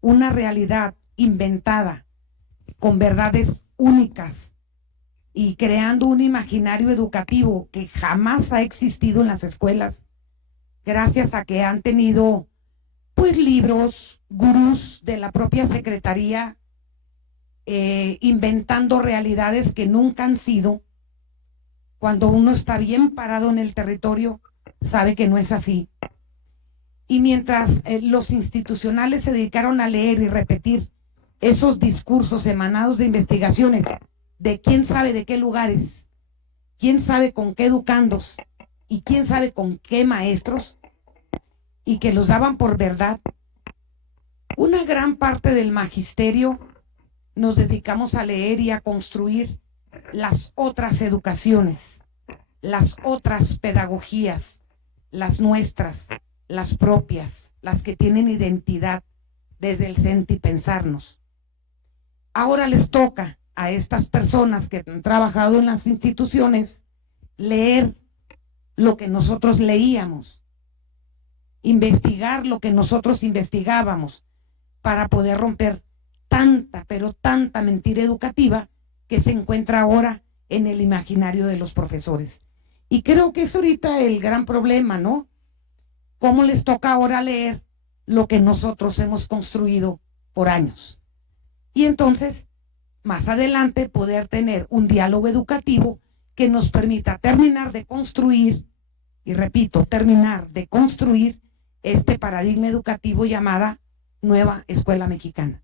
una realidad inventada con verdades únicas y creando un imaginario educativo que jamás ha existido en las escuelas, gracias a que han tenido pues libros, gurús de la propia secretaría, inventando realidades que nunca han sido. Cuando uno está bien parado en el territorio, sabe que no es así. Y mientras los institucionales se dedicaron a leer y repetir esos discursos emanados de investigaciones de quién sabe de qué lugares, quién sabe con qué educandos y quién sabe con qué maestros, y que los daban por verdad, una gran parte del magisterio nos dedicamos a leer y a construir las otras educaciones, las otras pedagogías, las nuestras, las propias, las que tienen identidad desde el sentipensarnos. Ahora les toca a estas personas que han trabajado en las instituciones leer lo que nosotros leíamos, investigar lo que nosotros investigábamos, para poder romper tanta, pero tanta mentira educativa que se encuentra ahora en el imaginario de los profesores. Y creo que es ahorita el gran problema, ¿no? ¿Cómo les toca ahora leer lo que nosotros hemos construido por años? Y entonces, más adelante, poder tener un diálogo educativo que nos permita terminar de construir, y repito, terminar de construir este paradigma educativo llamada Nueva Escuela Mexicana.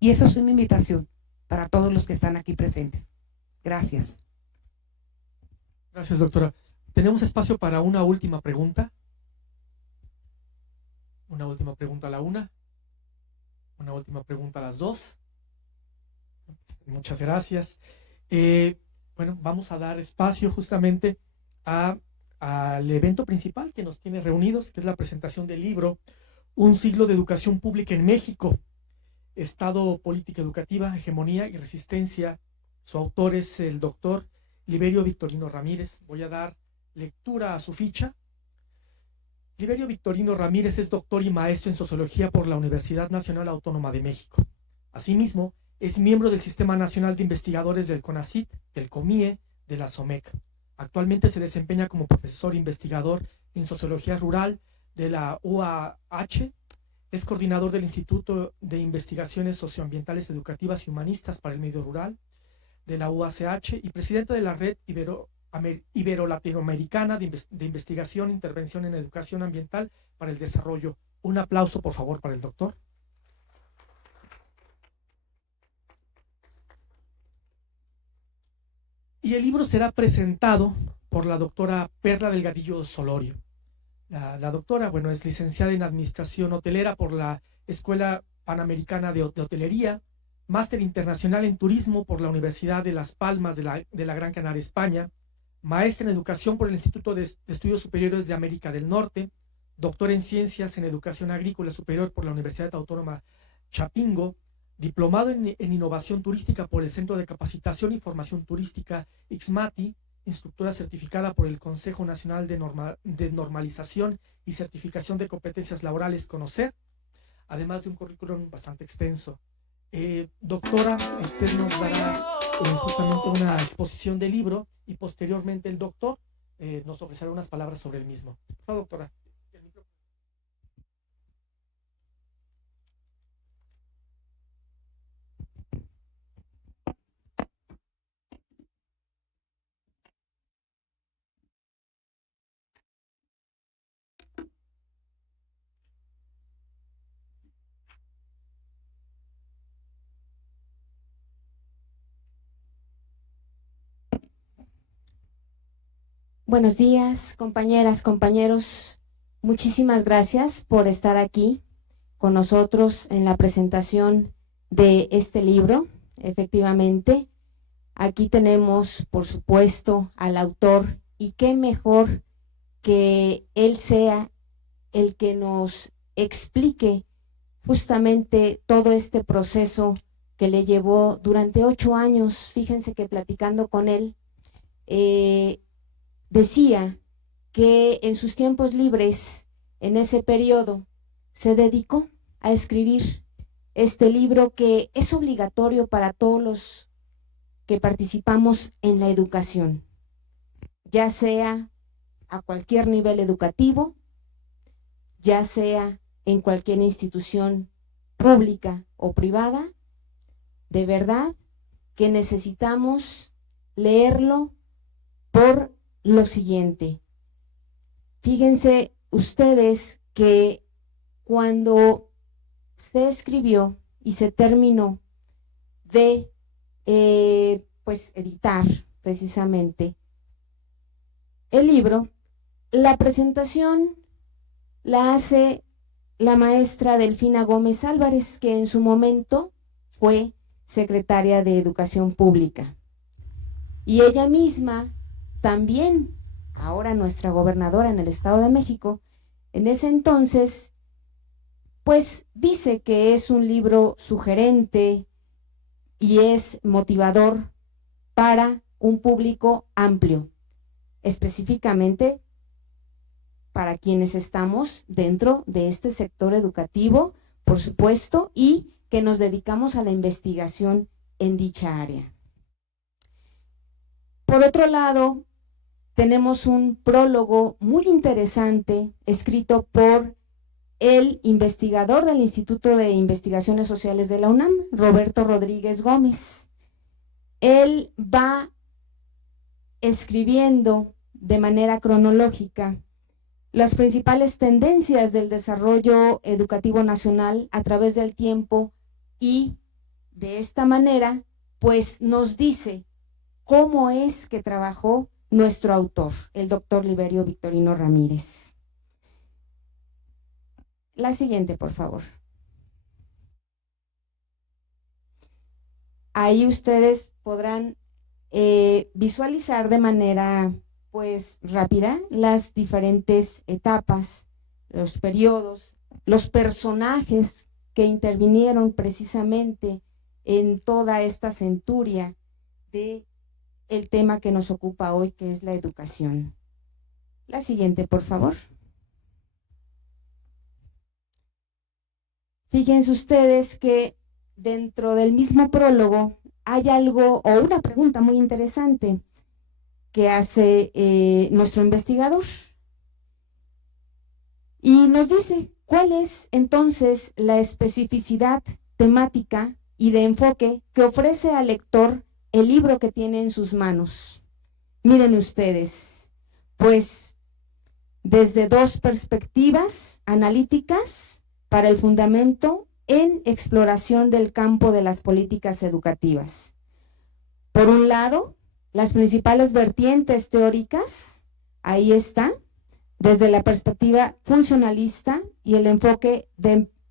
Y eso es una invitación para todos los que están aquí presentes. Gracias. Gracias, doctora. Tenemos espacio para una última pregunta. Una última pregunta a la 1. Una última pregunta a las 2. Muchas gracias. Bueno, vamos a dar espacio justamente al evento principal que nos tiene reunidos, que es la presentación del libro Un siglo de educación pública en México, Estado, política educativa, hegemonía y resistencia. Su autor es el doctor Liberio Victorino Ramírez. Voy a dar lectura a su ficha. Liberio Victorino Ramírez es doctor y maestro en sociología por la Universidad Nacional Autónoma de México. Asimismo, es miembro del Sistema Nacional de Investigadores del CONACYT, del COMIE, de la SOMEC. Actualmente se desempeña como profesor investigador en sociología rural de la UAH. Es coordinador del Instituto de Investigaciones Socioambientales Educativas y Humanistas para el Medio Rural de la UACH y presidente de la Red Ibero-Latinoamericana de Investigación e Intervención en Educación Ambiental para el Desarrollo. Un aplauso, por favor, para el doctor. Y el libro será presentado por la doctora Perla Delgadillo Solorio. La doctora, bueno, es licenciada en Administración Hotelera por la Escuela Panamericana de Hotelería, máster internacional en Turismo por la Universidad de Las Palmas de la Gran Canaria, España, maestra en Educación por el Instituto de Estudios Superiores de América del Norte, doctor en Ciencias en Educación Agrícola Superior por la Universidad Autónoma Chapingo, diplomado en Innovación Turística por el Centro de Capacitación y Formación Turística IXMATI, instructora certificada por el Consejo Nacional de Normalización y Certificación de Competencias Laborales, CONOCER, además de un currículum bastante extenso. Doctora, usted nos dará justamente una exposición del libro y posteriormente el doctor nos ofrecerá unas palabras sobre el mismo. Por favor, doctora. Buenos días, compañeras, compañeros. Muchísimas gracias por estar aquí con nosotros en la presentación de este libro. Efectivamente, aquí tenemos, por supuesto, al autor, y qué mejor que él sea el que nos explique justamente todo este proceso que le llevó durante 8 años. Fíjense que platicando con él, decía que en sus tiempos libres, en ese periodo, se dedicó a escribir este libro que es obligatorio para todos los que participamos en la educación, ya sea a cualquier nivel educativo, ya sea en cualquier institución pública o privada. De verdad que necesitamos leerlo por lo siguiente. Fíjense ustedes que cuando se escribió y se terminó de pues editar precisamente el libro, la presentación la hace la maestra Delfina Gómez Álvarez, que en su momento fue secretaria de Educación Pública. Y ella misma también, ahora nuestra gobernadora en el Estado de México, en ese entonces, pues dice que es un libro sugerente y es motivador para un público amplio, específicamente para quienes estamos dentro de este sector educativo, por supuesto, y que nos dedicamos a la investigación en dicha área. Por otro lado, tenemos un prólogo muy interesante escrito por el investigador del Instituto de Investigaciones Sociales de la UNAM, Roberto Rodríguez Gómez. Él va escribiendo de manera cronológica las principales tendencias del desarrollo educativo nacional a través del tiempo y de esta manera, pues nos dice cómo es que trabajó nuestro autor, el doctor Liberio Victorino Ramírez. La siguiente, por favor. Ahí ustedes podrán visualizar de manera pues rápida las diferentes etapas, los periodos, los personajes que intervinieron precisamente en toda esta centuria de el tema que nos ocupa hoy, que es la educación. La siguiente, por favor. Fíjense ustedes que dentro del mismo prólogo hay algo o una pregunta muy interesante que hace nuestro investigador y nos dice cuál es entonces la especificidad temática y de enfoque que ofrece al lector el libro que tiene en sus manos. Miren ustedes, pues desde dos perspectivas analíticas para el fundamento en exploración del campo de las políticas educativas. Por un lado, las principales vertientes teóricas, ahí está, desde la perspectiva funcionalista y el enfoque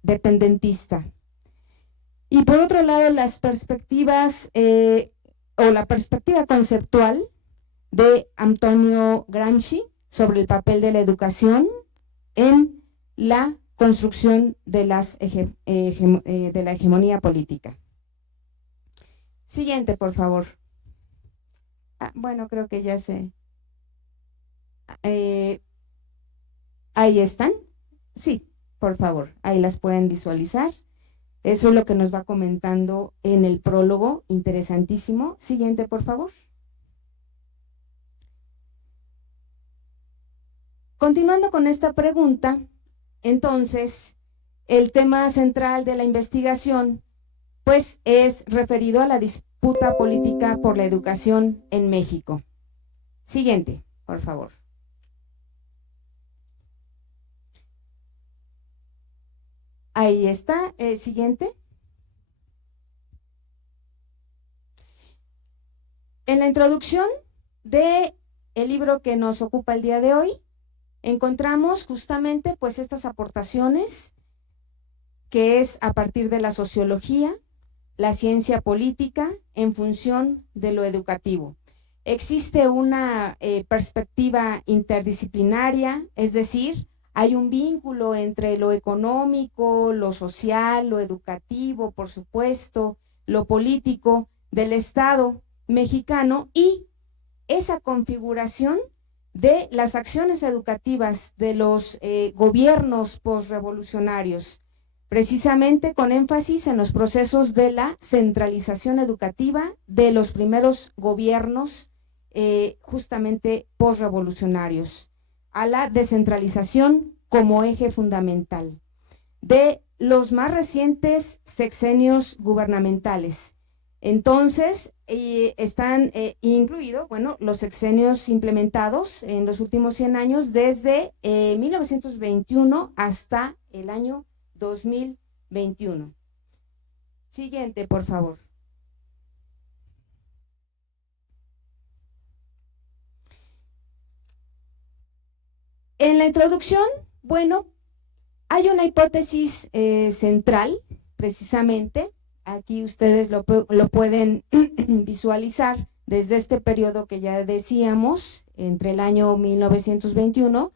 dependentista. Y por otro lado, las perspectivas o la perspectiva conceptual de Antonio Gramsci sobre el papel de la educación en la construcción de la hegemonía política. Siguiente, por favor. Bueno, creo que ya se... ahí están. Sí, por favor, ahí las pueden visualizar. Eso es lo que nos va comentando en el prólogo, interesantísimo. Siguiente, por favor. Continuando con esta pregunta, entonces, el tema central de la investigación, pues, es referido a la disputa política por la educación en México. Siguiente, por favor. Ahí está, siguiente. En la introducción del libro que nos ocupa el día de hoy, encontramos justamente pues estas aportaciones que es a partir de la sociología, la ciencia política en función de lo educativo. Existe una perspectiva interdisciplinaria, es decir, hay un vínculo entre lo económico, lo social, lo educativo, por supuesto, lo político del Estado mexicano y esa configuración de las acciones educativas de los gobiernos posrevolucionarios, precisamente con énfasis en los procesos de la centralización educativa de los primeros gobiernos justamente posrevolucionarios, a la descentralización como eje fundamental de los más recientes sexenios gubernamentales. Entonces, están incluidos, bueno, los sexenios implementados en los últimos 100 años, desde 1921 hasta el año 2021. Siguiente, por favor. En la introducción, bueno, hay una hipótesis central, precisamente. Aquí ustedes lo pueden visualizar desde este periodo que ya decíamos, entre el año 1921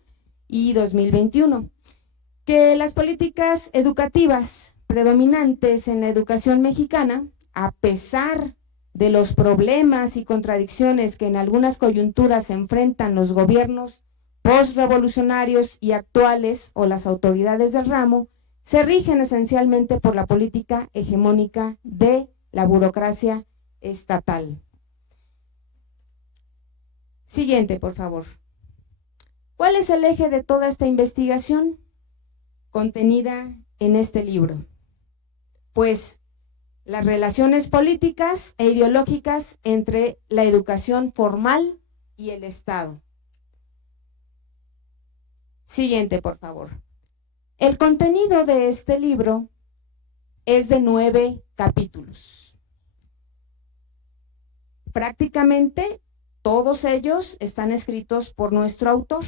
y 2021, que las políticas educativas predominantes en la educación mexicana, a pesar de los problemas y contradicciones que en algunas coyunturas enfrentan los gobiernos postrevolucionarios y actuales o las autoridades del ramo, se rigen esencialmente por la política hegemónica de la burocracia estatal. Siguiente, por favor. ¿Cuál es el eje de toda esta investigación contenida en este libro? Pues las relaciones políticas e ideológicas entre la educación formal y el Estado. Siguiente, por favor. El contenido de este libro es de 9 capítulos. Prácticamente todos ellos están escritos por nuestro autor.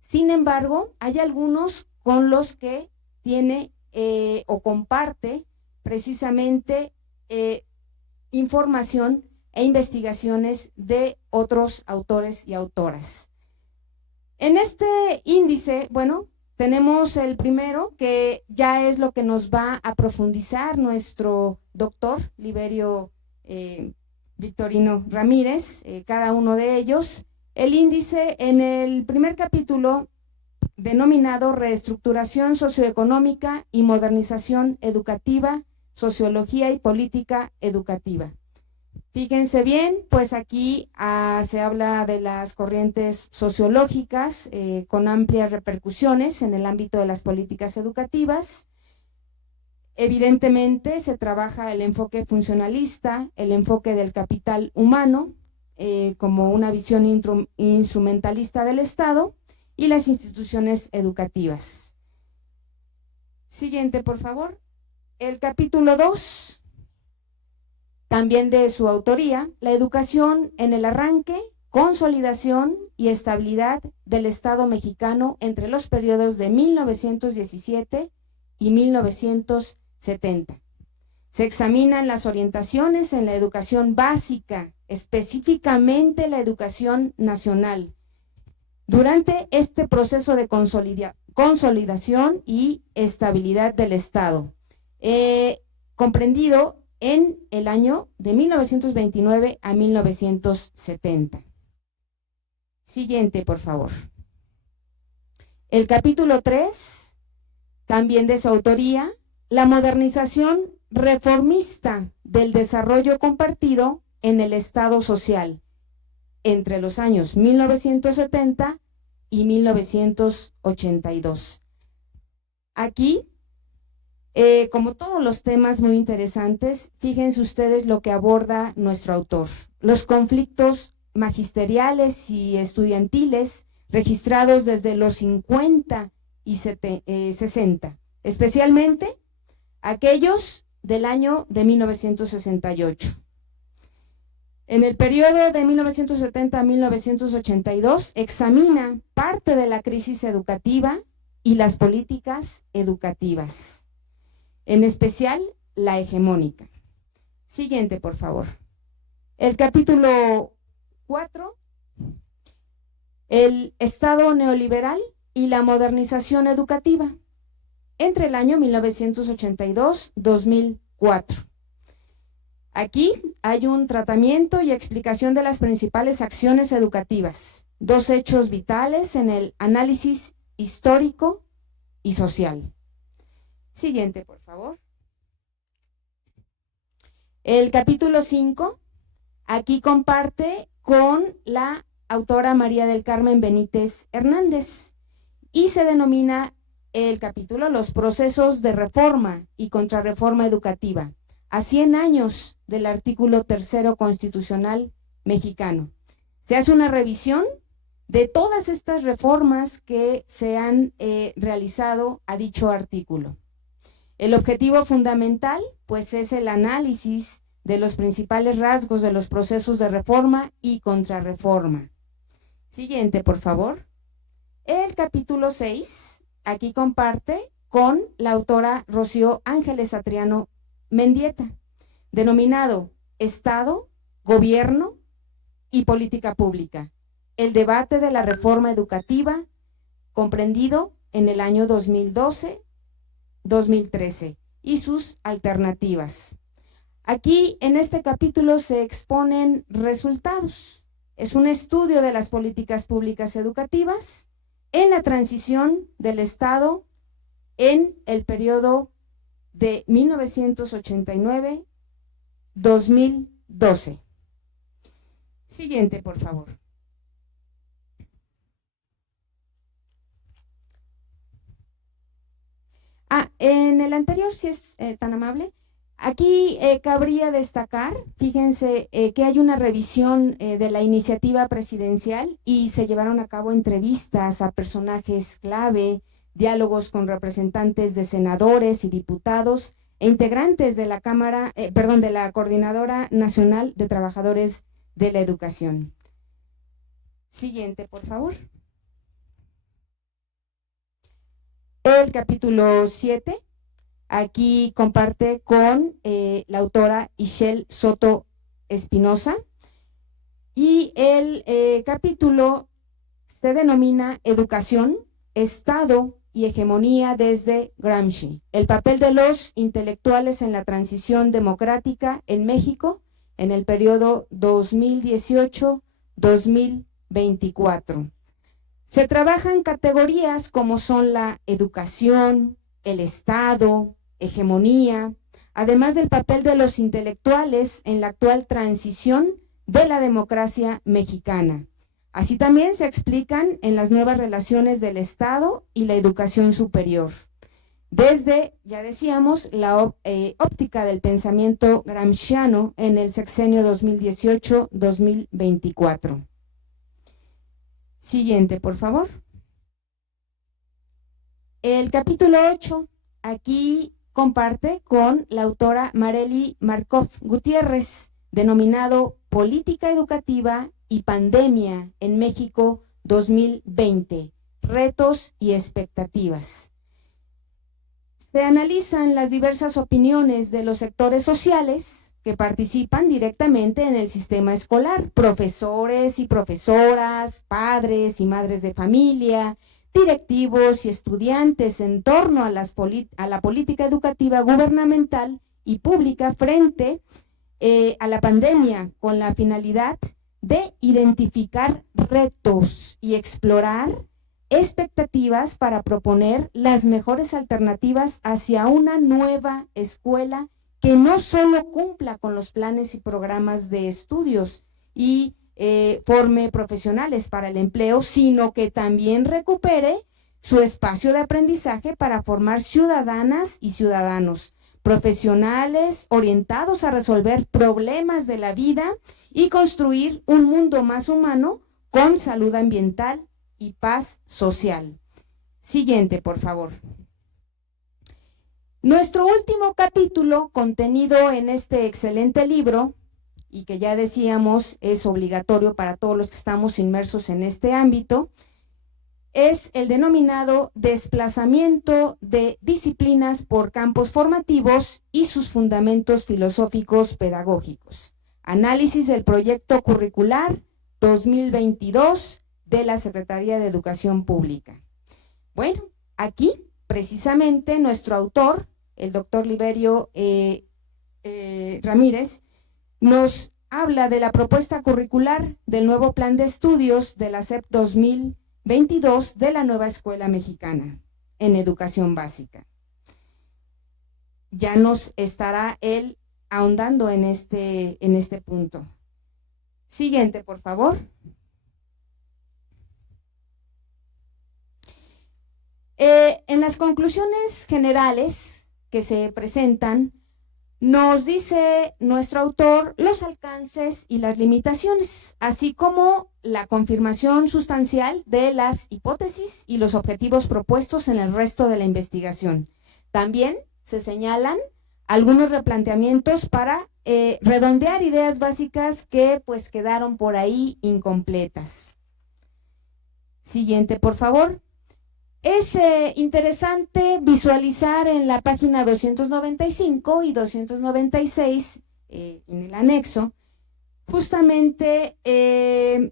Sin embargo, hay algunos con los que tiene o comparte precisamente información e investigaciones de otros autores y autoras. En este índice, bueno, tenemos el primero, que ya es lo que nos va a profundizar nuestro doctor Liberio Victorino Ramírez, cada uno de ellos. El índice en el primer capítulo, denominado Reestructuración socioeconómica y modernización educativa, sociología y política educativa. Fíjense bien, pues aquí se habla de las corrientes sociológicas con amplias repercusiones en el ámbito de las políticas educativas. Evidentemente se trabaja el enfoque funcionalista, el enfoque del capital humano, como una visión instrumentalista del Estado y las instituciones educativas. Siguiente, por favor. El capítulo 2, también de su autoría, la educación en el arranque, consolidación y estabilidad del Estado mexicano entre los periodos de 1917 y 1970. Se examinan las orientaciones en la educación básica, específicamente la educación nacional, durante este proceso de consolidación y estabilidad del Estado, comprendido en el año de 1929 a 1970. Siguiente, por favor. El capítulo 3, también de su autoría, la modernización reformista del desarrollo compartido en el Estado social, entre los años 1970 y 1982. Aquí, como todos los temas muy interesantes, fíjense ustedes lo que aborda nuestro autor: los conflictos magisteriales y estudiantiles registrados desde los 50 y 60, especialmente aquellos del año de 1968. En el periodo de 1970 a 1982 examina parte de la crisis educativa y las políticas educativas, en especial la hegemónica. Siguiente, por favor. El capítulo 4, el Estado neoliberal y la modernización educativa, entre el año 1982-2004. Aquí hay un tratamiento y explicación de las principales acciones educativas, dos hechos vitales en el análisis histórico y social. Siguiente, por favor. El capítulo 5, aquí comparte con la autora María del Carmen Benítez Hernández y se denomina el capítulo Los procesos de reforma y contrarreforma educativa, a 100 años del artículo 3º constitucional mexicano. Se hace una revisión de todas estas reformas que se han realizado a dicho artículo. El objetivo fundamental, pues, es el análisis de los principales rasgos de los procesos de reforma y contrarreforma. Siguiente, por favor. El capítulo 6, aquí comparte con la autora Rocío Ángeles Satriano Mendieta, denominado Estado, Gobierno y Política Pública. El debate de la reforma educativa, comprendido en el año 2012-2013 y sus alternativas. Aquí en este capítulo se exponen resultados. Es un estudio de las políticas públicas educativas en la transición del Estado en el periodo de 1989-2012. Siguiente, por favor. En el anterior, si es tan amable, aquí cabría destacar, fíjense, que hay una revisión de la iniciativa presidencial y se llevaron a cabo entrevistas a personajes clave, diálogos con representantes de senadores y diputados e integrantes de la de la Coordinadora Nacional de Trabajadores de la Educación. Siguiente, por favor. El capítulo 7, aquí comparte con la autora Ishel Soto Espinosa y el capítulo se denomina Educación, Estado y Hegemonía desde Gramsci, el papel de los intelectuales en la transición democrática en México en el periodo 2018-2024. Se trabajan categorías como son la educación, el Estado, hegemonía, además del papel de los intelectuales en la actual transición de la democracia mexicana. Así también se explican en las nuevas relaciones del Estado y la educación superior. Desde, ya decíamos, la óptica del pensamiento gramsciano en el sexenio 2018-2024. Siguiente, por favor. El capítulo 8, aquí comparte con la autora Marely Markov Gutiérrez, denominado Política Educativa y Pandemia en México 2020, Retos y Expectativas. Se analizan las diversas opiniones de los sectores sociales que participan directamente en el sistema escolar, profesores y profesoras, padres y madres de familia, directivos y estudiantes en torno a la política educativa gubernamental y pública frente a la pandemia, con la finalidad de identificar retos y explorar expectativas para proponer las mejores alternativas hacia una nueva escuela que no solo cumpla con los planes y programas de estudios y forme profesionales para el empleo, sino que también recupere su espacio de aprendizaje para formar ciudadanas y ciudadanos, profesionales orientados a resolver problemas de la vida y construir un mundo más humano con salud ambiental y paz social. Siguiente, por favor. Nuestro último capítulo, contenido en este excelente libro, y que ya decíamos es obligatorio para todos los que estamos inmersos en este ámbito, es el denominado Desplazamiento de disciplinas por campos formativos y sus fundamentos filosóficos pedagógicos. Análisis del proyecto curricular 2022 de la Secretaría de Educación Pública. Bueno, aquí precisamente nuestro autor, el doctor Liberio Ramírez, nos habla de la propuesta curricular del nuevo plan de estudios de la SEP 2022 de la nueva escuela mexicana en educación básica. ya nos estará él ahondando en este punto. Siguiente, por favor. En las conclusiones generales que se presentan, nos dice nuestro autor los alcances y las limitaciones, así como la confirmación sustancial de las hipótesis y los objetivos propuestos en el resto de la investigación. También se señalan algunos replanteamientos para redondear ideas básicas que pues quedaron por ahí incompletas. Siguiente, por favor. Es interesante visualizar en la página 295 y 296, en el anexo, justamente ahí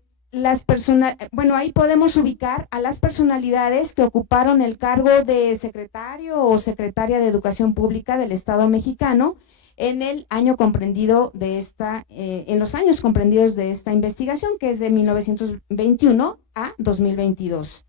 podemos ubicar a las personalidades que ocuparon el cargo de secretario o secretaria de Educación Pública del Estado mexicano en el año comprendido de en los años comprendidos de esta investigación, que es de 1921 a 2022.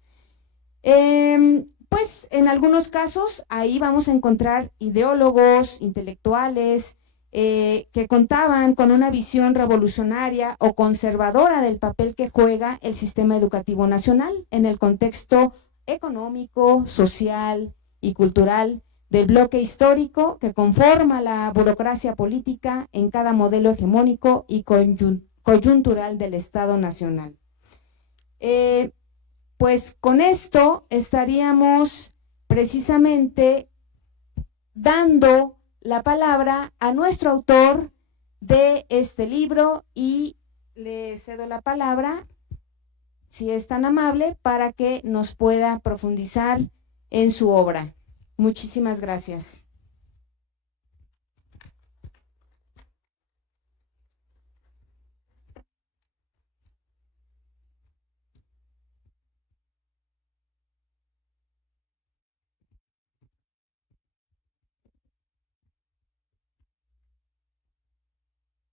Pues en algunos casos ahí vamos a encontrar ideólogos, intelectuales, que contaban con una visión revolucionaria o conservadora del papel que juega el sistema educativo nacional en el contexto económico, social y cultural del bloque histórico que conforma la burocracia política en cada modelo hegemónico y coyuntural del Estado nacional. Pues con esto estaríamos precisamente dando la palabra a nuestro autor de este libro y le cedo la palabra, si es tan amable, para que nos pueda profundizar en su obra. Muchísimas gracias.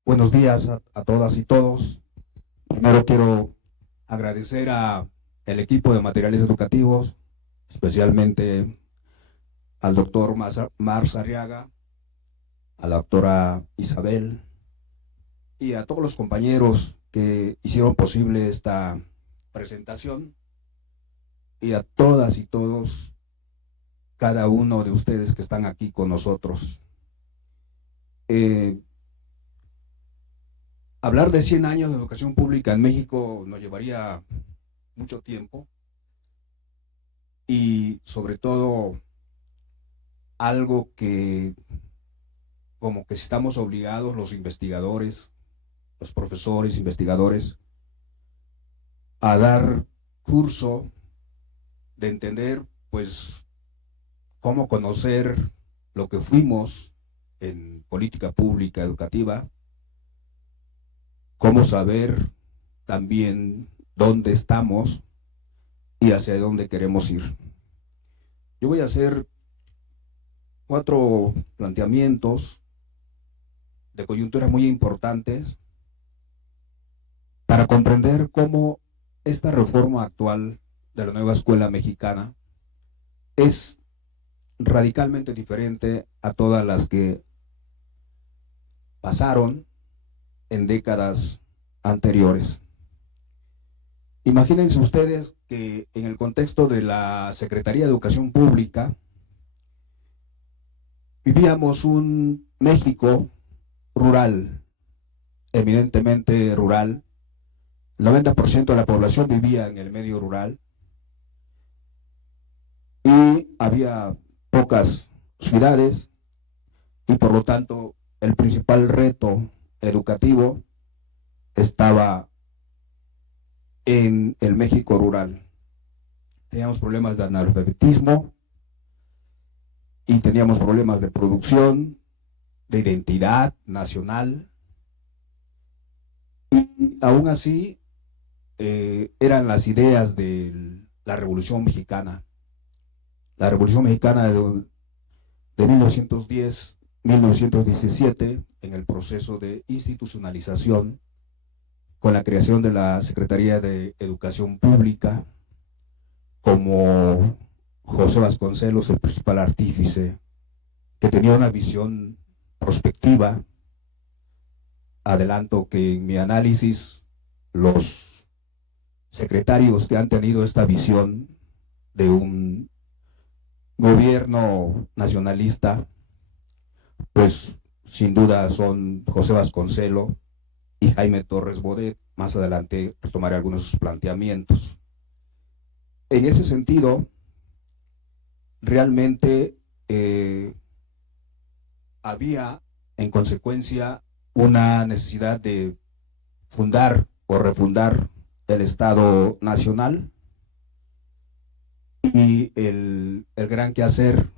Buenos días a todas y todos. Primero quiero agradecer al equipo de materiales educativos, especialmente al doctor Mars Arriaga, a la doctora Isabel y a todos los compañeros que hicieron posible esta presentación, y a todas y todos, cada uno de ustedes que están aquí con nosotros. Hablar de 100 años de educación pública en México nos llevaría mucho tiempo, y sobre todo algo que como que estamos obligados los investigadores, los profesores, investigadores, a dar curso de entender pues cómo conocer lo que fuimos en política pública educativa, cómo saber también dónde estamos y hacia dónde queremos ir. Yo voy a hacer 4 planteamientos de coyuntura muy importantes para comprender cómo esta reforma actual de la nueva escuela mexicana es radicalmente diferente a todas las que pasaron en décadas anteriores. Imagínense ustedes que en el contexto de la Secretaría de Educación Pública vivíamos un México rural, eminentemente rural. El 90% de la población vivía en el medio rural y había pocas ciudades, y por lo tanto el principal reto educativo estaba en el México rural. Teníamos problemas de analfabetismo y teníamos problemas de producción, de identidad nacional, y aún así eran las ideas de la Revolución Mexicana. La Revolución Mexicana de 1910-1917, en el proceso de institucionalización, con la creación de la Secretaría de Educación Pública, como José Vasconcelos, el principal artífice que tenía una visión prospectiva. Adelanto que en mi análisis los secretarios que han tenido esta visión de un gobierno nacionalista, pues sin duda son José Vasconcelos y Jaime Torres Bodet. Más adelante retomaré algunos de sus planteamientos. En ese sentido, realmente había en consecuencia una necesidad de fundar o refundar el Estado Nacional, y el gran quehacer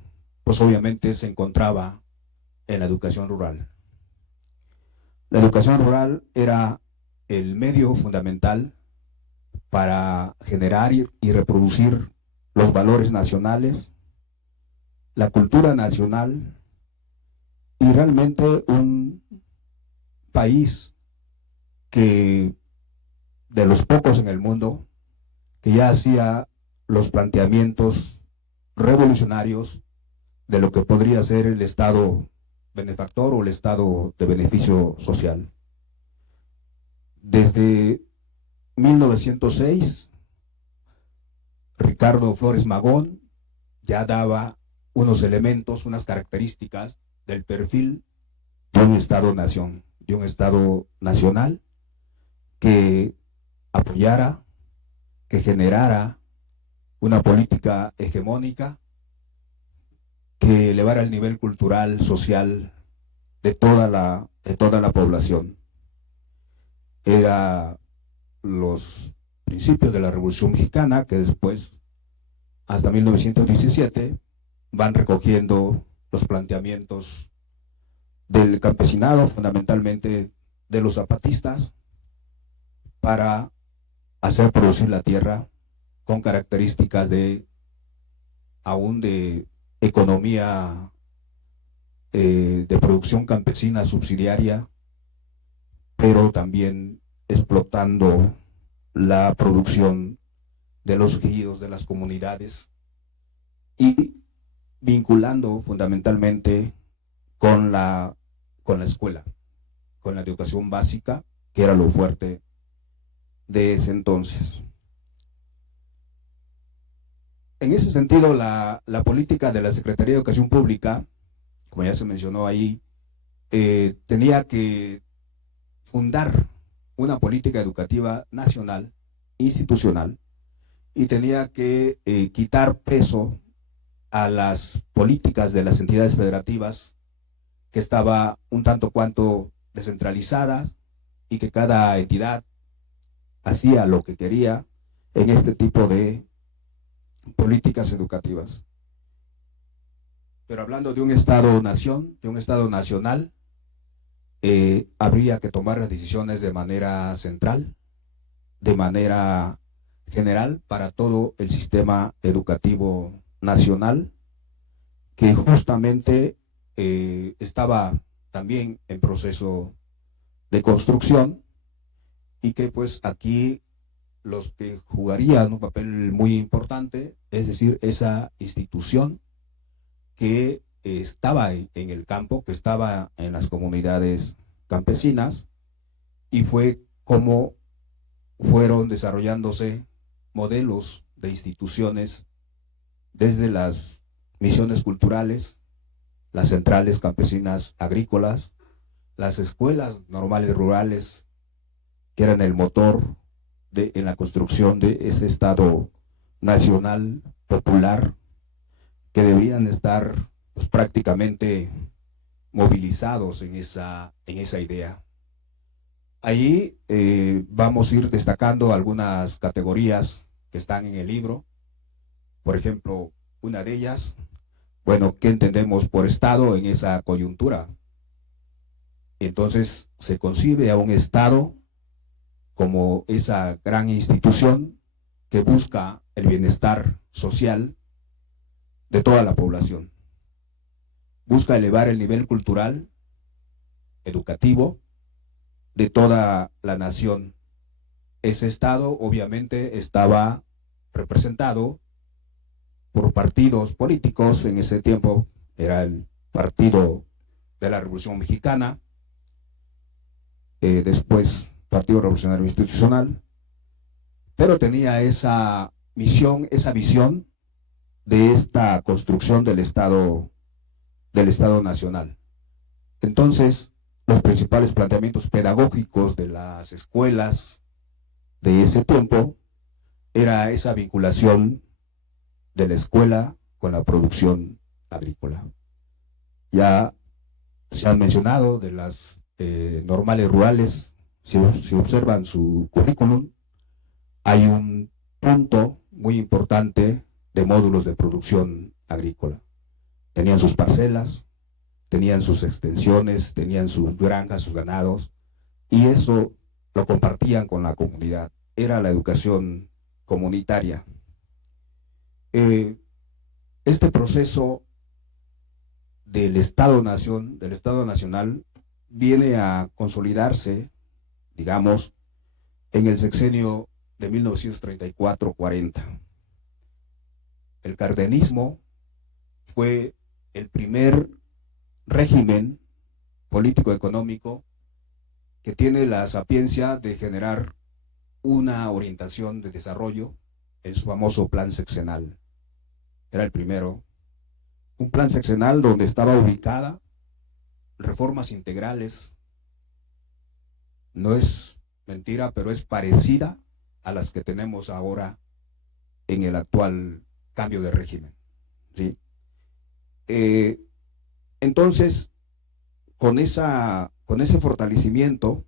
pues obviamente se encontraba en la educación rural. La educación rural era el medio fundamental para generar y reproducir los valores nacionales, la cultura nacional, y realmente un país que de los pocos en el mundo que ya hacía los planteamientos revolucionarios de lo que podría ser el Estado benefactor o el Estado de beneficio social. Desde 1906, Ricardo Flores Magón ya daba unos elementos, unas características del perfil de un Estado-nación, de un Estado nacional que apoyara, que generara una política hegemónica, que elevara el nivel cultural, social de toda la población. Era los principios de la Revolución Mexicana que después, hasta 1917, van recogiendo los planteamientos del campesinado, fundamentalmente de los zapatistas, para hacer producir la tierra con características aún de economía de producción campesina subsidiaria, pero también explotando la producción de los ejidos de las comunidades y vinculando fundamentalmente con la escuela, con la educación básica, que era lo fuerte de ese entonces. En ese sentido, la política de la Secretaría de Educación Pública, como ya se mencionó ahí, tenía que fundar una política educativa nacional, institucional, y tenía que quitar peso a las políticas de las entidades federativas, que estaba un tanto cuanto descentralizada y que cada entidad hacía lo que quería en este tipo de políticas educativas. Pero hablando de un Estado-nación, de un Estado nacional, habría que tomar las decisiones de manera central, de manera general, para todo el sistema educativo nacional, que justamente estaba también en proceso de construcción, y que pues aquí los que jugarían un papel muy importante, es decir, esa institución que estaba en el campo, que estaba en las comunidades campesinas, y fue como fueron desarrollándose modelos de instituciones desde las misiones culturales, las centrales campesinas agrícolas, las escuelas normales rurales, que eran el motor en la construcción de ese Estado nacional popular, que deberían estar pues, prácticamente movilizados en esa idea. Allí vamos a ir destacando algunas categorías que están en el libro. Por ejemplo, una de ellas, bueno, ¿qué entendemos por Estado en esa coyuntura? Entonces se concibe a un Estado como esa gran institución que busca el bienestar social de toda la población. Busca elevar el nivel cultural, educativo, de toda la nación. Ese Estado obviamente estaba representado por partidos políticos. En ese tiempo era el Partido de la Revolución Mexicana, después Partido Revolucionario Institucional, pero tenía esa misión, esa visión de esta construcción del Estado Nacional. Entonces, los principales planteamientos pedagógicos de las escuelas de ese tiempo era esa vinculación de la escuela con la producción agrícola. Ya se han mencionado de las normales rurales, si observan su currículum, hay un punto muy importante de módulos de producción agrícola. Tenían sus parcelas, tenían sus extensiones, tenían sus granjas, sus ganados, y eso lo compartían con la comunidad. Era la educación comunitaria. Este proceso del Estado-Nación, del Estado Nacional, viene a consolidarse, digamos, en el sexenio de 1934-40. El cardenismo fue el primer régimen político-económico que tiene la sapiencia de generar una orientación de desarrollo en su famoso plan sexenal. Era el primero. Un plan sexenal donde estaba ubicada reformas integrales. No es mentira, pero es parecida a las que tenemos ahora en el actual cambio de régimen, ¿sí? Entonces, con ese fortalecimiento,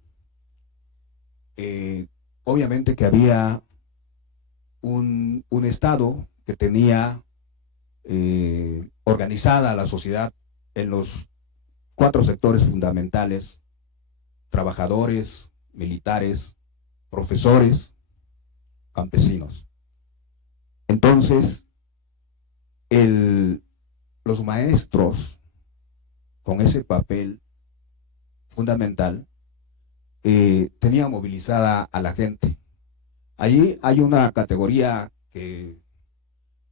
obviamente que había un Estado que tenía organizada a la sociedad en los 4 sectores fundamentales: trabajadores, militares, profesores, campesinos. Entonces, los maestros, con ese papel fundamental, tenían movilizada a la gente. Allí hay una categoría que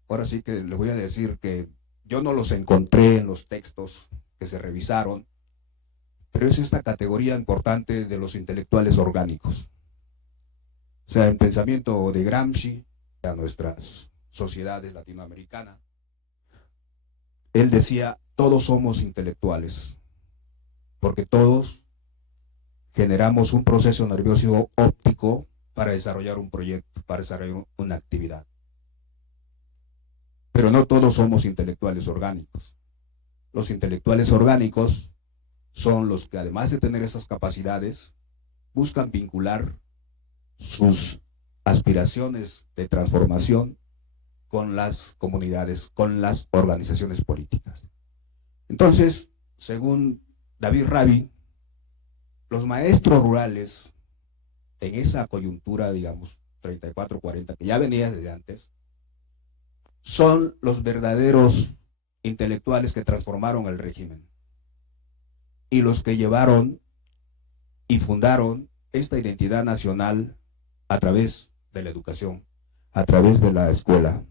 ahora sí que les voy a decir que yo no los encontré en los textos que se revisaron, pero es esta categoría importante de los intelectuales orgánicos. O sea, el pensamiento de Gramsci a nuestras sociedades latinoamericanas, él decía: todos somos intelectuales, porque todos generamos un proceso nervioso óptico para desarrollar un proyecto, para desarrollar una actividad. Pero no todos somos intelectuales orgánicos. Los intelectuales orgánicos son los que, además de tener esas capacidades, buscan vincular sus aspiraciones de transformación con las comunidades, con las organizaciones políticas. Entonces, según David Rabin, los maestros rurales, en esa coyuntura, digamos, 34-40, que ya venía desde antes, son los verdaderos intelectuales que transformaron el régimen y los que llevaron y fundaron esta identidad nacional a través de la educación, a través de la escuela.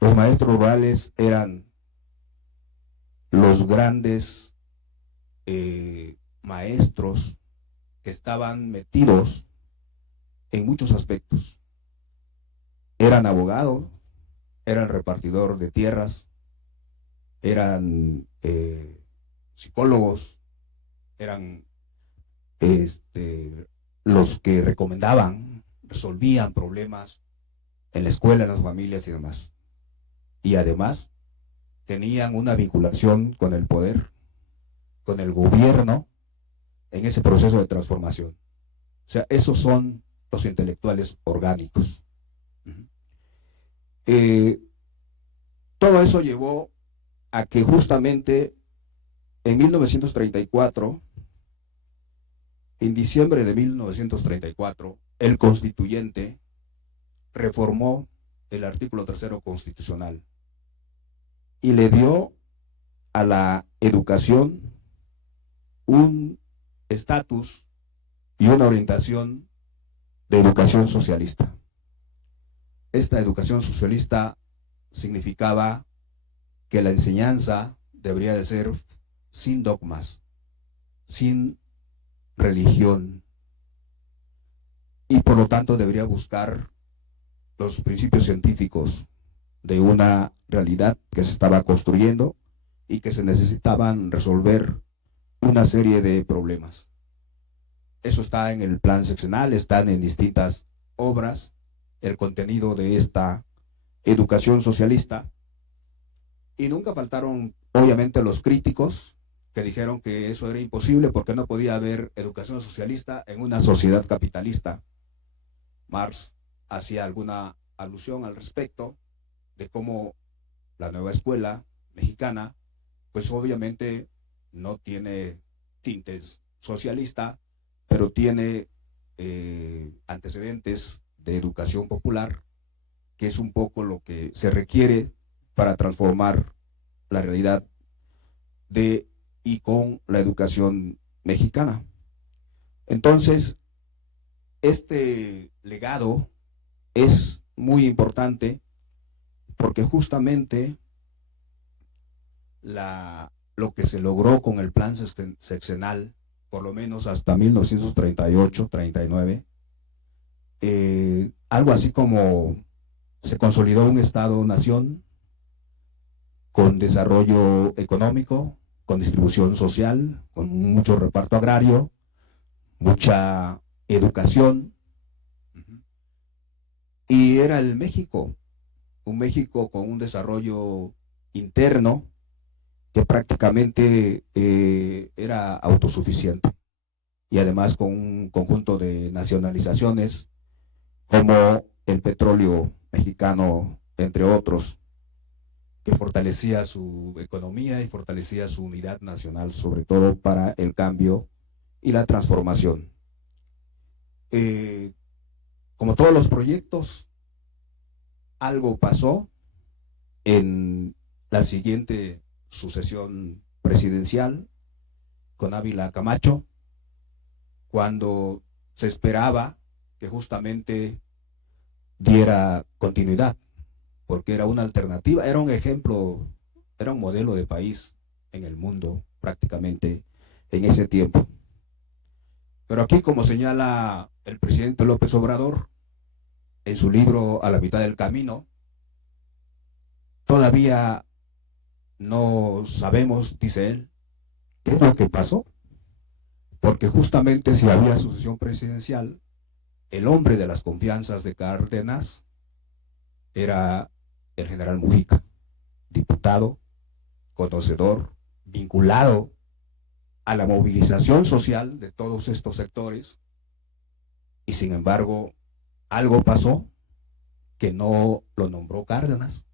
Los maestros rurales eran los grandes maestros que estaban metidos en muchos aspectos. Eran abogados, eran repartidor de tierras, eran psicólogos, eran los que recomendaban, resolvían problemas en la escuela, en las familias y demás. Y además tenían una vinculación con el poder, con el gobierno, en ese proceso de transformación. O sea, esos son los intelectuales orgánicos. Todo eso llevó a que justamente en 1934, en diciembre de 1934, el constituyente reformó el artículo 3 constitucional y le dio a la educación un estatus y una orientación de educación socialista. Esta educación socialista significaba que la enseñanza debería de ser sin dogmas, sin religión, y por lo tanto debería buscar los principios científicos de una realidad que se estaba construyendo y que se necesitaban resolver una serie de problemas. Eso está en el plan sexenal, están en distintas obras, el contenido de esta educación socialista, y nunca faltaron obviamente los críticos que dijeron que eso era imposible porque no podía haber educación socialista en una sociedad capitalista. Marx hacía alguna alusión al respecto de cómo la nueva escuela mexicana, pues obviamente no tiene tintes socialista, pero tiene antecedentes de educación popular, que es un poco lo que se requiere para transformar la realidad de y con la educación mexicana. Entonces, este legado es muy importante porque justamente lo que se logró con el plan sexenal, por lo menos hasta 1938-39, algo así como se consolidó un Estado-nación con desarrollo económico, con distribución social, con mucho reparto agrario, mucha educación, y era el México, un México con un desarrollo interno que prácticamente era autosuficiente, y además con un conjunto de nacionalizaciones como el petróleo mexicano, entre otros, que fortalecía su economía y fortalecía su unidad nacional, sobre todo para el cambio y la transformación. Como todos los proyectos, algo pasó en la siguiente sucesión presidencial con Ávila Camacho, cuando se esperaba que justamente diera continuidad, porque era una alternativa, era un ejemplo, era un modelo de país en el mundo prácticamente en ese tiempo. Pero aquí, como señala el presidente López Obrador en su libro A la mitad del camino, todavía no sabemos, dice él, qué es lo que pasó, porque justamente si había sucesión presidencial, el hombre de las confianzas de Cárdenas era el general Mujica, diputado, conocedor, vinculado a la movilización social de todos estos sectores, y sin embargo algo pasó que no lo nombró Cárdenas.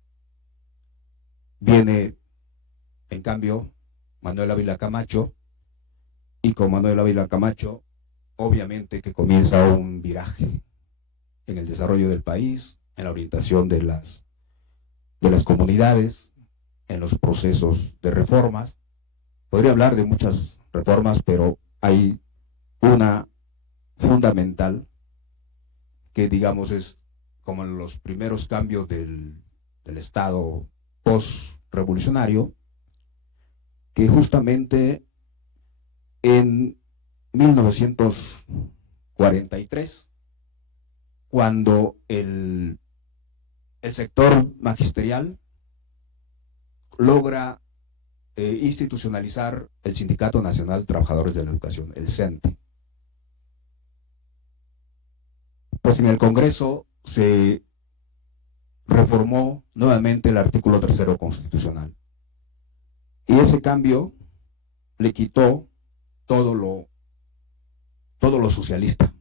Viene en cambio Manuel Ávila Camacho, y con Manuel Ávila Camacho obviamente que comienza un viraje en el desarrollo del país, en la orientación de las comunidades, en los procesos de reformas. Podría hablar de muchas reformas, pero hay una fundamental que, digamos, es como en los primeros cambios del Estado post-revolucionario, que justamente en 1943, cuando el sector magisterial logra institucionalizar el Sindicato Nacional de Trabajadores de la Educación, el CENTE. Pues en el Congreso se reformó nuevamente el artículo 3º constitucional, y ese cambio le quitó todo lo socialista,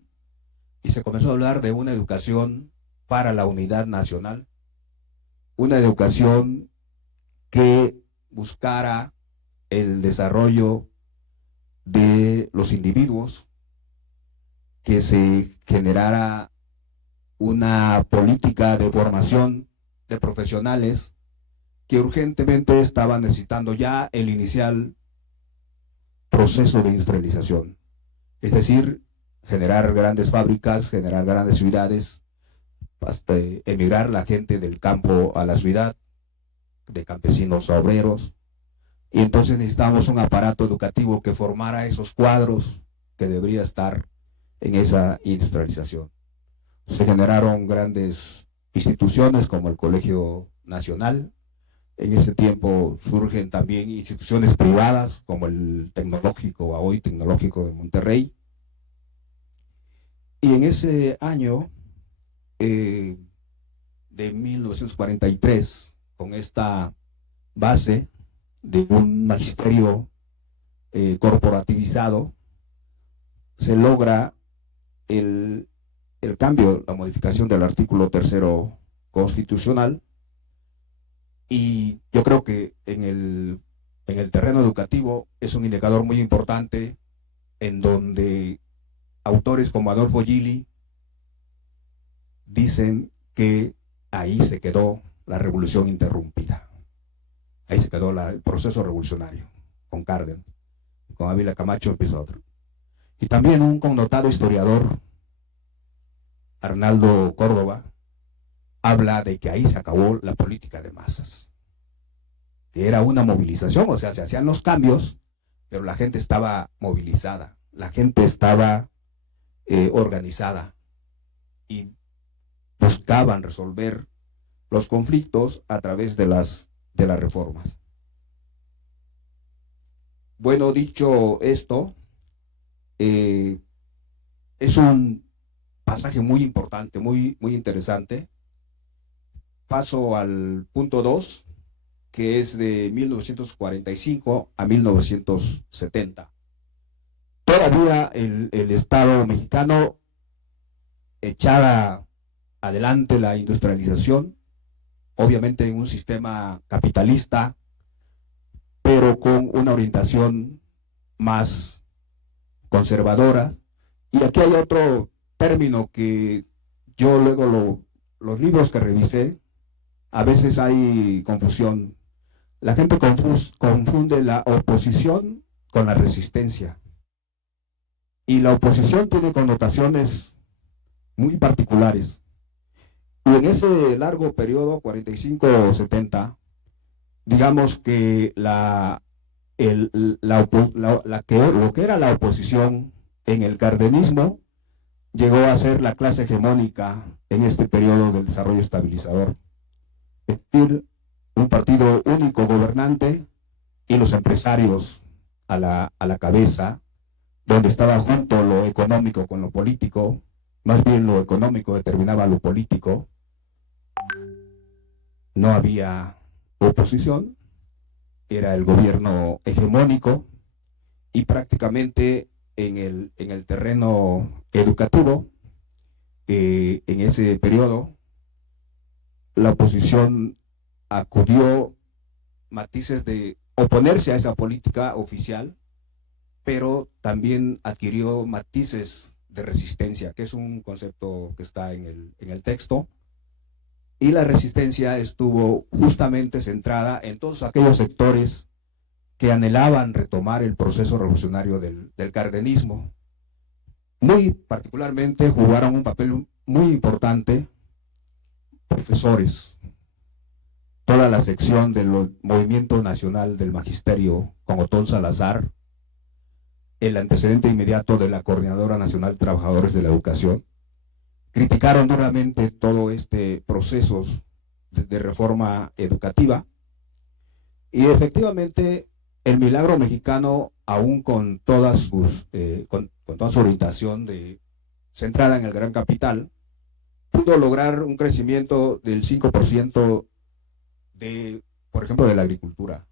y se comenzó a hablar de una educación para la unidad nacional, una educación que buscara el desarrollo de los individuos, que se generara una política de formación de profesionales que urgentemente estaban necesitando ya el inicial proceso de industrialización, es decir, generar grandes fábricas, generar grandes ciudades, hasta emigrar la gente del campo a la ciudad, de campesinos a obreros, y entonces necesitábamos un aparato educativo que formara esos cuadros que debería estar en esa industrialización. Se generaron grandes instituciones como el Colegio Nacional. En ese tiempo surgen también instituciones privadas como el Tecnológico, hoy Tecnológico de Monterrey. Y en ese año de 1943, con esta base de un magisterio corporativizado, se logra el cambio, la modificación del artículo 3º constitucional, y yo creo que en el terreno educativo es un indicador muy importante en donde autores como Adolfo Gili dicen que ahí se quedó la revolución interrumpida. Ahí se quedó el proceso revolucionario, con Cárdenas, con Ávila Camacho empieza otro. Y también un connotado historiador, Arnaldo Córdoba, habla de que ahí se acabó la política de masas, que era una movilización, o sea, se hacían los cambios, pero la gente estaba movilizada, la gente estaba organizada y buscaban resolver los conflictos a través de las reformas. Bueno, dicho esto, es un pasaje muy importante, muy interesante. Paso al punto 2, que es de 1945 a 1970. Todavía el Estado mexicano echaba adelante la industrialización, obviamente en un sistema capitalista, pero con una orientación más conservadora. Y aquí hay otro término que yo luego los libros que revisé, a veces hay confusión. La gente confunde la oposición con la resistencia. Y la oposición tiene connotaciones muy particulares. Y en ese largo periodo, 45-70, digamos que lo que era la oposición en el cardenismo llegó a ser la clase hegemónica en este periodo del desarrollo estabilizador. Es decir, un partido único gobernante y los empresarios a la cabeza, donde estaba junto lo económico con lo político, más bien lo económico determinaba lo político. No había oposición, era el gobierno hegemónico, y prácticamente en el terreno educativo, en ese periodo, la oposición acudió matices de oponerse a esa política oficial, pero también adquirió matices de resistencia, que es un concepto que está en el texto. Y la resistencia estuvo justamente centrada en todos aquellos sectores que anhelaban retomar el proceso revolucionario del cardenismo. Muy particularmente jugaron un papel muy importante profesores, toda la sección del Movimiento Nacional del Magisterio con Otón Salazar, el antecedente inmediato de la Coordinadora Nacional de Trabajadores de la Educación, criticaron duramente todo este proceso de reforma educativa. Y efectivamente el milagro mexicano, aún con toda su orientación centrada en el gran capital, pudo lograr un crecimiento del 5% por ejemplo, de la agricultura.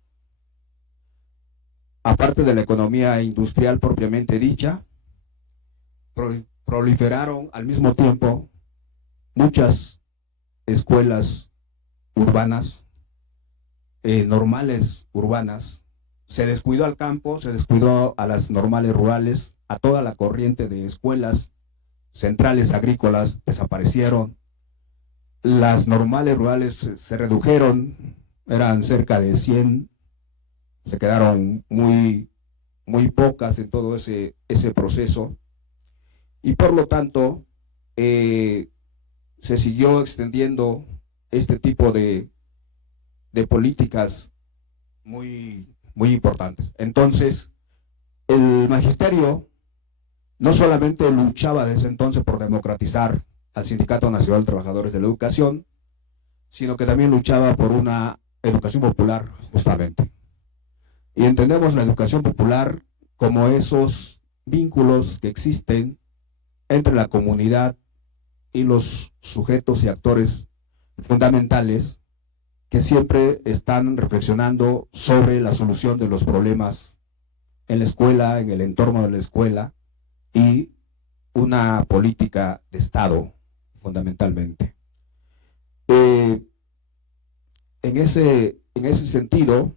Aparte de la economía industrial propiamente dicha, proliferaron al mismo tiempo muchas escuelas urbanas, normales urbanas. Se descuidó al campo, se descuidó a las normales rurales, a toda la corriente de escuelas centrales agrícolas desaparecieron. Las normales rurales se redujeron, eran cerca de 100, se quedaron muy pocas en todo ese proceso, y por lo tanto se siguió extendiendo este tipo de políticas muy muy importantes. Entonces, el magisterio no solamente luchaba desde entonces por democratizar al Sindicato Nacional de Trabajadores de la Educación, sino que también luchaba por una educación popular, justamente. Y entendemos la educación popular como esos vínculos que existen entre la comunidad y los sujetos y actores fundamentales que siempre están reflexionando sobre la solución de los problemas en la escuela, en el entorno de la escuela, y una política de Estado, fundamentalmente. En ese sentido,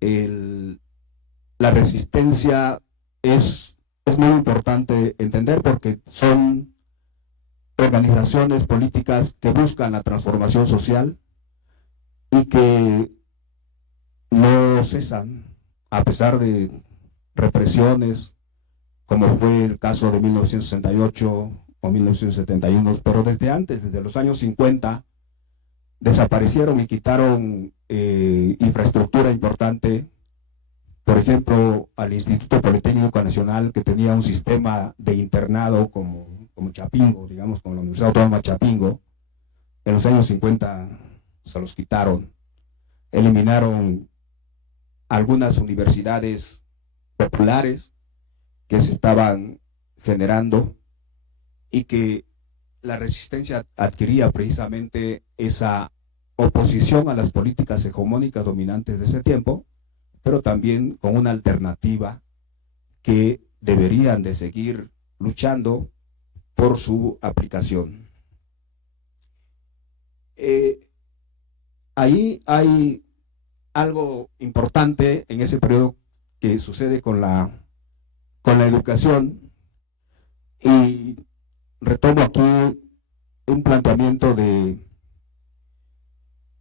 la resistencia es muy importante entender, porque son organizaciones políticas que buscan la transformación social y que no cesan a pesar de represiones, como fue el caso de 1968 o 1971, pero desde antes, desde los años 50, desaparecieron y quitaron infraestructura importante. Por ejemplo, al Instituto Politécnico Nacional, que tenía un sistema de internado como Chapingo, digamos, como la Universidad Autónoma Chapingo, en los años 50 se los quitaron. Eliminaron algunas universidades populares que se estaban generando, y que la resistencia adquiría precisamente esa oposición a las políticas hegemónicas dominantes de ese tiempo, pero también con una alternativa que deberían de seguir luchando por su aplicación. Ahí hay algo importante en ese periodo que sucede con la educación, y retomo aquí un planteamiento de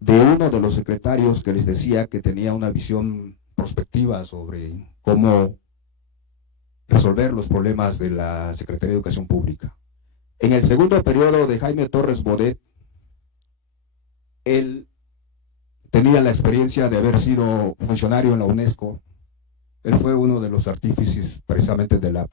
uno de los secretarios que les decía que tenía una visión prospectiva sobre cómo resolver los problemas de la Secretaría de Educación Pública. En el segundo periodo de Jaime Torres Bodet, él tenía la experiencia de haber sido funcionario en la UNESCO. Él fue uno de los artífices precisamente de la